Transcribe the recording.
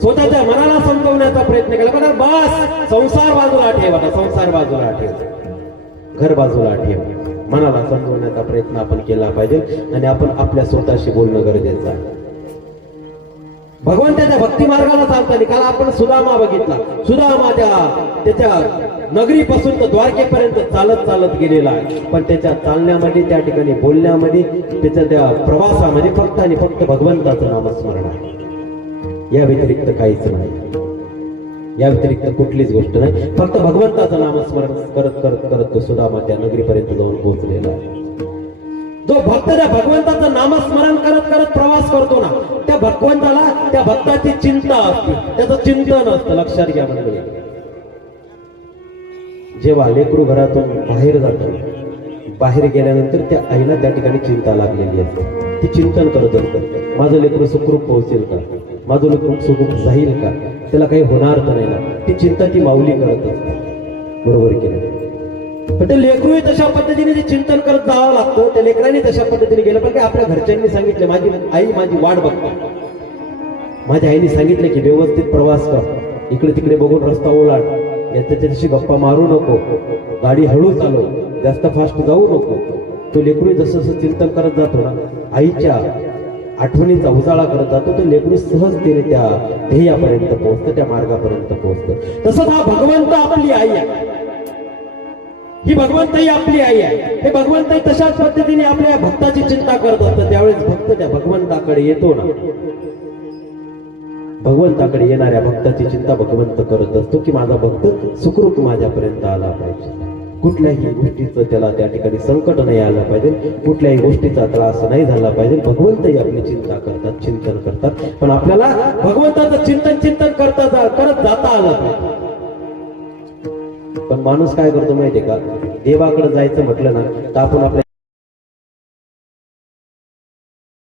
स्वतःच्या मनाला समजवण्याचा प्रयत्न केला. पण बस संसार बाजूला ठेव, आता संसार बाजूला ठेव, घर बाजूला ठेव. मनाला समजवण्याचा प्रयत्न आपण केला पाहिजे आणि आपण आपल्या स्वतःशी बोलणं गरजेचं आहे. भगवंताच्या भक्ती मार्गाला चालताना काल आपण सुदामा बघितला. सुदामा त्याच्या नगरीपासून तर द्वारकेपर्यंत चालत चालत गेलेला आहे. पण त्याच्या चालण्यामध्ये, त्या ठिकाणी बोलण्यामध्ये, त्याच्या त्या प्रवासामध्ये फक्त आणि फक्त भगवंताचं नामस्मरण आहे. या व्यतिरिक्त काहीच नाही, या व्यतिरिक्त कुठलीच गोष्ट नाही. फक्त भगवंताचं नामस्मरण करत करत करत तो सुदामा त्या नगरीपर्यंत जाऊन पोहोचलेला आहे. जो भक्त त्या भगवंताचं नामस्मरण करत करत प्रवास करतो ना, त्या भगवंताला त्या भक्ताची चिंता असते, त्याचं चिंतन असतं. लक्षात घ्या मंडळी, जेव्हा लेकरू घरातून बाहेर जातो, बाहेर गेल्यानंतर त्या आईला त्या ठिकाणी चिंता लागलेली असते. ती चिंतन करत असतं, माझं लेकरू सुखरूप पोहोचेल का, माझं लेकरू सुखरूप जाईल का, त्याला काही होणार तर नाही ना. ती चिंता ती माऊली करत असते. बरोबर केलं. पण ते लेकरू तशा पद्धतीने ते चिंतन करत जावं लागतं. त्या लेकरांनी तशा पद्धतीने गेलं. पण काय आपल्या घरच्यांनी सांगितलं, माझी आई माझी वाट बघते. माझ्या आईने सांगितलं की व्यवस्थित प्रवास कर, इकडे तिकडे बघून रस्ता ओलांड, त्याच्याशी गप्पा मारू नको, गाडी हळू चालव, जास्त फास्ट जाऊ नको. तो लेकरू जसं जसं चिंतन करत जातो ना, आईच्या आठवणीचा उजाळा करत जातो, तो लेकरू सहजतेने त्या ध्येयापर्यंत पोहोचतं, त्या मार्गापर्यंत पोहोचतं. तसंच हा भगवंत आपली आई आहे, ही भगवंताई आपली आई आहे. हे भगवंताई तशाच पद्धतीने आपल्या भक्ताची चिंता करत असतं. त्यावेळेस भक्त त्या भगवंताकडे येतो ना, भगवंताकडे येणाऱ्या भक्ताची चिंता भगवंत करत असतो की माझा भक्त सुखरूप माझ्यापर्यंत आला पाहिजे, कुठल्याही गोष्टीचं त्याला त्या ठिकाणी संकट नाही आलं पाहिजे, कुठल्याही गोष्टीचा त्रास नाही झाला पाहिजे. भगवंतही आपली चिंता करतात, चिंतन करतात. पण आपल्याला भगवंताचं चिंतन करत जाता आलं पाहिजे. पण माणूस काय करतो माहितीये का, देवाकडे जायचं म्हटलं ना तर आपण आपल्या